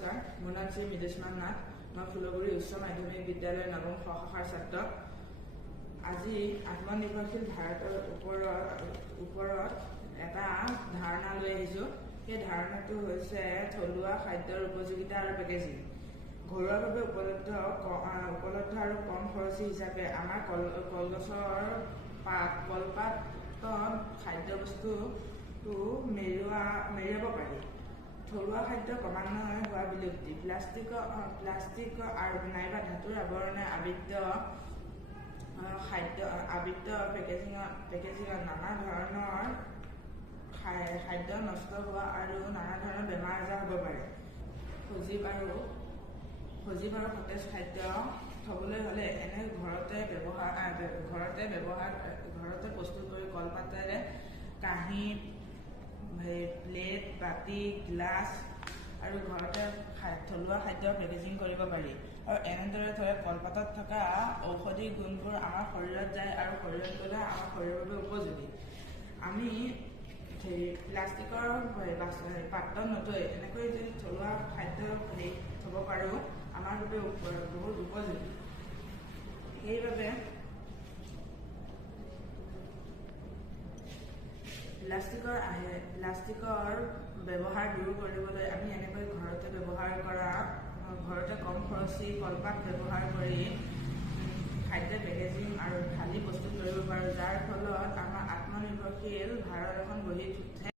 নমস্কাৰ, মোৰ নাম শ্ৰী মৃদুস্মান নাথ। মই ফুলগুৰি উচ্চ মাধ্যমিক বিদ্যালয়ৰ নৱম শ শাখাৰ ছাত্ৰ। আজি আত্মনিৰ্ভৰশীল ভাৰতৰ ওপৰত এটা ধাৰণা লৈ আহিছোঁ। সেই ধাৰণাটো হৈছে থলুৱা খাদ্যৰ উপযোগিতা আৰু পেকেজিং। ঘৰুৱাভাৱে উপলব্ধ আৰু কম খৰচী হিচাপে আমাৰ কলগছৰ কলপাতত খাদ্যবস্তুটো মেৰিয়াব পাৰি। থলুৱা খাদ্য ক্ৰমান্বয়ে হোৱা বিলুপ্তি, প্লাষ্টিক আৰু নাইবা ধাতুৰ আৱৰণে আবৃত পেকেজিঙত নানা ধৰণৰ খাদ্য নষ্ট হোৱা আৰু নানা ধৰণৰ বেমাৰ আজাৰ হ'ব পাৰে। সজীৱ আৰু সতেজ খাদ্য থবলৈ হ'লে এনে ঘৰতে প্ৰস্তুত কৰি কলপাতেৰে কাঁহী, প্লেট, বাতি, গ্লাছ আৰু ঘৰতে থলুৱা খাদ্যৰ পেকেজিং কৰিব পাৰি। আৰু এনেদৰে কলপাতত থকা ঔষধি গুণবোৰ আমাৰ শৰীৰত যায় আৰু শৰীৰত গ'লে আমাৰ শৰীৰৰ বাবে উপযোগী। আমি প্লাষ্টিকৰ পাত্ৰত নথৈ এনেকৈ যদি থলুৱা খাদ্য থ'ব পাৰোঁ, আমাৰ বাবে বহুত উপযোগী। সেইবাবে প্লাষ্টিকৰ ব্যৱহাৰ দূৰ কৰিবলৈ আমি এনেকৈ ঘৰতে কম খৰচী কলপাত ব্যৱহাৰ কৰি খাদ্য পেকেজিং আৰু থালি প্ৰস্তুত কৰিব পাৰোঁ, যাৰ ফলত আমাৰ আত্মনিৰ্ভৰশীল ভাৰত এখন গঢ়ি উঠে।